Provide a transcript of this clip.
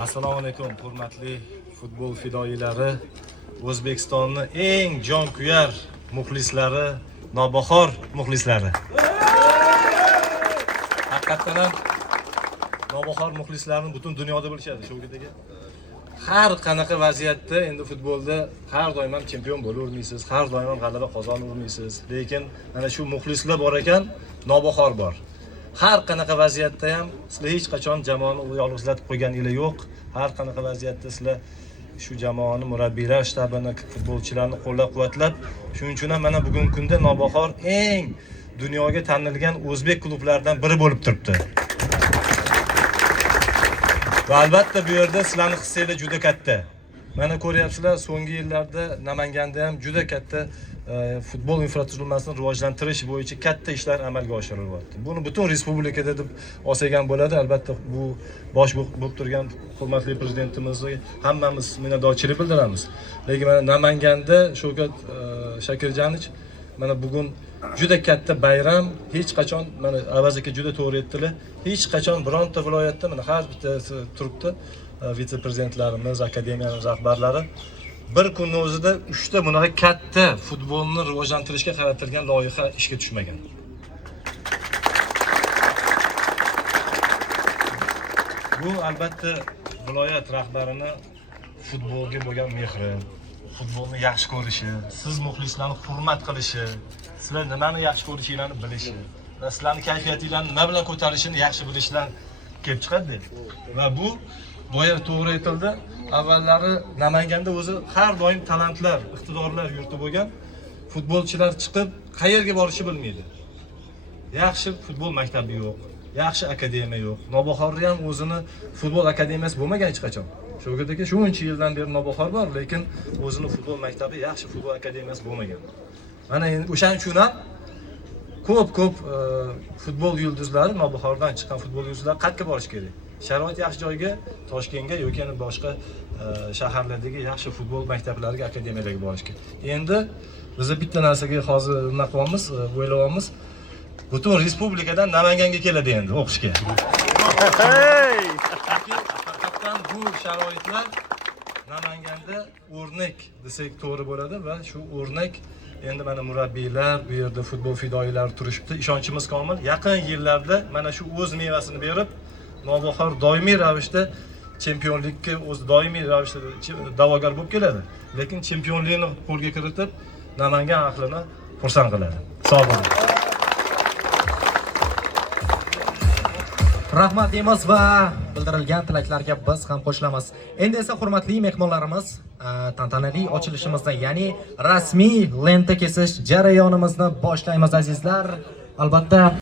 Assalomu alaykum, hurmatli futbol fidoyilari, O'zbekistonning eng jonkuyar muxlislari, nobahor muxlislari. Haqiqatan ham nobahor muxlislarini butun dunyoda bilishadi. Shu yerda har qanaqa vaziyatda endi futbolda har doim ham chempion bo'lavermaysiz, har doim ham g'alaba qozonavermaysiz. Lekin mana shu muxlislar bor ekan, nobahor bor. Har qanaqa vaziyatda ham sizlar hech qachon jamoani yolg'izlatib qo'yganingiz yo'q. Har qanaqa vaziyatda sizlar shu jamoani, murabbiylar shtabini, futbolchilarni qo'llab-quvvatlab, shuning uchun ham mana bugungi kunda nobahor eng dunyoga tanilgan o'zbek klublaridan biri bo'lib turibdi. Va albatta bu yerda sizlarning hissangiz juda katta. Mana ko'ryapsizlar, so'nggi yillarda Namanganda ham juda katta futbol infratuzilmasini rivojlantirish bo'yicha katta ishlar amalga oshirilyapti. Buni butun respublikada deb olsak bo'ladi. Albatta bu bosh bo'lib turgan hurmatli prezidentimizga hammamiz minnatdorchilik bildiramiz. Lekin mana Namanganda Shavkat Shakirjanich mana bugun juda katta bayram, hech qachon mana Avaz aka juda to'g'ri aytdilar. Hech qachon bironta viloyatda mana har bittasi turibdi, vitse-prezidentlarimiz, akademiyamiz rahbarlari bir kunning o'zida 3 ta bunaqa katta futbolni rivojlantirishga qaratilgan loyiha ishga tushmagan. Bu albatta viloyat rahbarini futbolga bo'lgan mehri, futbolni yaxshi ko'rishi, siz muxlislarni hurmat qilishi, sizlar nimani yaxshi ko'rishinglarni bilishi va sizlarning kayfiyatinglarni nima bilan ko'tarishini yaxshi bilishlar kelib chiqadi. Va bu boya to'g'ri aytildi. Avvallari Namanganda o'zi har doim talantlar, iqtidorlar yurti bo'lgan, futbolchilar chiqib qayerga borishni bilmaydi. Yaxshi futbol maktabi yo'q, yaxshi akademiya yo'q. Nobahorda ham o'zini futbol akademiyasi bo'lmagan hech qachon. Shunga shuncha yildan beri Nobahor bor, lekin o'zini futbol maktabi, yaxshi futbol akademiyasi bo'lmagan. Mana endi o'shaning uchun ham ko'p futbol yulduzlari, Nobahordan chiqqan futbol yulduzlari qayerga borish kerak? Sharoit yaxshi joyga, Toshkentga yoki boshqa shaharlardagi yaxshi futbol maktablariga, akademiyalarga borish kerak. Endi biz bitta narsaga hozir nima qilyapmiz, o'ylayapmiz. Butun respublikadan Namanganga keladi endi o'qishga. Faqatdan bu sharoitlar Namanganda o'rnak desak to'g'ri bo'ladi va shu o'rnak endi mana murabbiylar, bu yerda futbol fidoyilari turishibdi. Ishonchimiz komil. Yaqin yillarda mana shu o'z mevasini berib, Nobahor doimiy ravishda chempionlikka o'z doimiy ravishda da'vogar bo'lib keladi. Lekin chempionlikni qo'lga kiritib, Namangan ahlini xursand qiladi. Sog' bo'ling. Rahmat deymiz va bildirilgan tilaklarga biz ham qo'shilamiz. Endi esa hurmatli mehmonlarimiz tantanali ochilishimizda, ya'ni rasmiy lenta kesish jarayonimizni boshlaymiz azizlar. Albatta